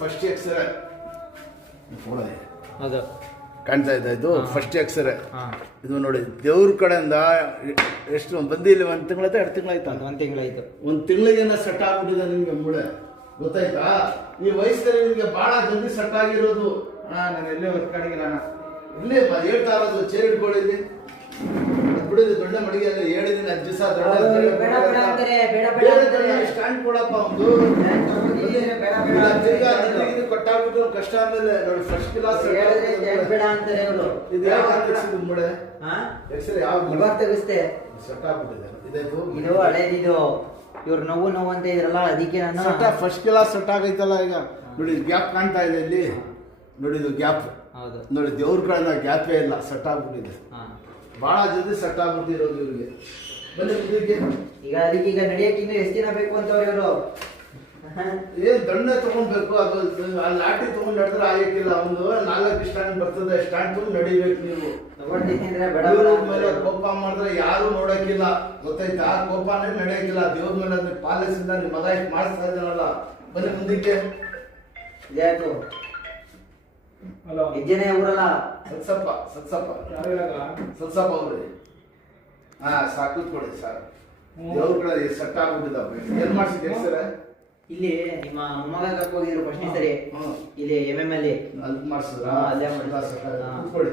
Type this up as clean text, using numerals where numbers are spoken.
First x ray ಅದು ಕಾಣ್ತಾ ಇದೆ, ಇದು ಫಸ್ಟ್ ಎಕ್ಸ್ರೇ. ಇದು ನೋಡಿ ದೇವ್ರ ಕಡೆಯಿಂದ ಎಷ್ಟು ಬಂದಿ ಇಲ್ಲಿ 1 ತಿಂಗಳಾಯ್ತು 2 ತಿಂಗಳಾಯ್ತು? 1 ತಿಂಗಳಾಯ್ತು. 1 ತಿಂಗಳಿಗೆಲ್ಲ ಸೆಟ್ ಆಗ್ಬಿಟ್ಟಿದೆ ನಿಮ್ಗೆ ಮೂಳೆ, ಗೊತ್ತಾಯ್ತಾ? ಈ ವಯಸ್ಸಲ್ಲಿ ನಿಮ್ಗೆ ಬಹಳ ಜಲ್ದಿ ಸೆಟ್ ಆಗಿರೋದು. ನಾನು ಎಲ್ಲೇ ಹೊತ್ತು ಕಡೆಗೆ ನಾನು ಇಲ್ಲೇ ಹೇಳ್ತಾ ಇರೋದು, ಚೇರ್ ಹಿಡ್ಕೊಳ್ಳಿ ಬಿಡಿದೆ ದೊಡ್ಡ ಮಡಿಗೆಯಲ್ಲಿ ಹೇಳಿದ್ದೀನಿ 10 ದಿವಸ ಸ್ಟ್ಯಾಂಡ್ ಕೊಡಪ್ಪ ಒಂದು ಕೊಟ್ಟಾಗ್ಬಿಟ್ಟು ಕಷ್ಟ ಆಮೇಲೆ ನೋಡಿ ಫಸ್ಟ್ ಕ್ಲಾಸ್ ಇದು ಯಾವ ಮೂಳೆ ಎಕ್ಸ್ರೇ ಯಾವ ತೆಗಿಸ್ತೆ ಸೆಟ್ ಆಗ್ಬಿಟ್ಟಿದೆ. ಇದಾಯ್ತು, ಇದು ಹಳೇದಿದು. ಇವ್ರು ನೋವು ಅಂತ ಇದ್ರಲ್ಲ ಅದಕ್ಕೆ ನಾನು ಫಸ್ಟ್ ಕ್ಲಾಸ್ ಸೆಟ್ ಆಗೈತಲ್ಲ. ಈಗ ನೋಡಿ ಗ್ಯಾಪ್ ಕಾಣ್ತಾ ಇದೆ ಇಲ್ಲಿ, ನೋಡಿ ಇದು ಗ್ಯಾಪ್. ನೋಡಿ ದೇವ್ರ ಕಡೆಯಿಂದ ಗ್ಯಾಪೇ ಇಲ್ಲ, ಸೆಟ್ ಆಗ್ಬಿಟ್ಟಿದೆ. ಬಹಳ ಜಲ್ದಿ ಸೆಟ್ ಆಗ್ಬಿಟ್ಟಿರೋದು ಇವ್ರಿಗೆ. ಬನ್ನಿ ಈಗ ಅದಕ್ಕೆ ಈಗ ನಡೆಯಕ್ಕೆ ಇನ್ನು ಎಷ್ಟು ದಿನ ಬೇಕು ಅಂತವ್ರು ಇವರು? ಏನ್ ದಂಡ ತಗೊಂಡ್ಬೇಕು, ಅದು ಲಾಟಿ ತಗೊಂಡ್ ನಡೆದ್ರೆ ಆಗಕ್ಕಿಲ್ಲ. ಒಂದು 4 ಸ್ಟ್ಯಾಂಡ್ ಬರ್ತದೆ, ಸ್ಟ್ಯಾಂಡ್ ತಗೊಂಡು ನಡಿಬೇಕು ನೀವು. ಮೇಲೆ ಕೋಪ ಮಾಡಿದ್ರೆ ಯಾರು ನೋಡಕ್ಕಿಲ್ಲ, ಗೊತ್ತಾಯ್ತಾ? ಕೋಪನೇ ನಡೆಯಕ್ಕಿಲ್ಲ. ದೇವ್ರ ಮೇಲೆ ಅಂದ್ರೆ ಪಾಲಿಸಿಂದ ನಿಮ್ ಮಗ ಇಷ್ಟು ಮಾಡಿಸ್ತಾ ಇದ್ದಾನಲ್ಲ. ಬನ್ನಿ ಮುಂದಕ್ಕೆ. ಇದಾಯ್ತು ಹೆಜ್ಜೆನೇ ಊರಲ್ಲ. ಸತ್ಸಪ್ಪ ಅವ್ರಿ. ಸಾಕು ಕೊಡಿ ಸರ್. ದೇವ್ರ ಕಡೆ ಸೆಟ್ ಆಗ್ಬಿಟ್ಟಿದ್ದಾವೆ. ಏನ್ ಮಾಡ್ಸಿದ್ದೆ ಸರ್? ಇಲ್ಲಿ ನಿಮ್ಮ ಮೊಮ್ಮಗ ಕರ್ಕೊ ಹೋಗಿದ್ರು ಫಸ್ಟ್ನೇ ಸರಿ ಇಲ್ಲಿ MM ಅಲ್ಲಿ ಅಲ್ಲಿ ಮಾಡ್ಸಿದ್ರ? ಅಲ್ಲೇ ಕೊಡಿ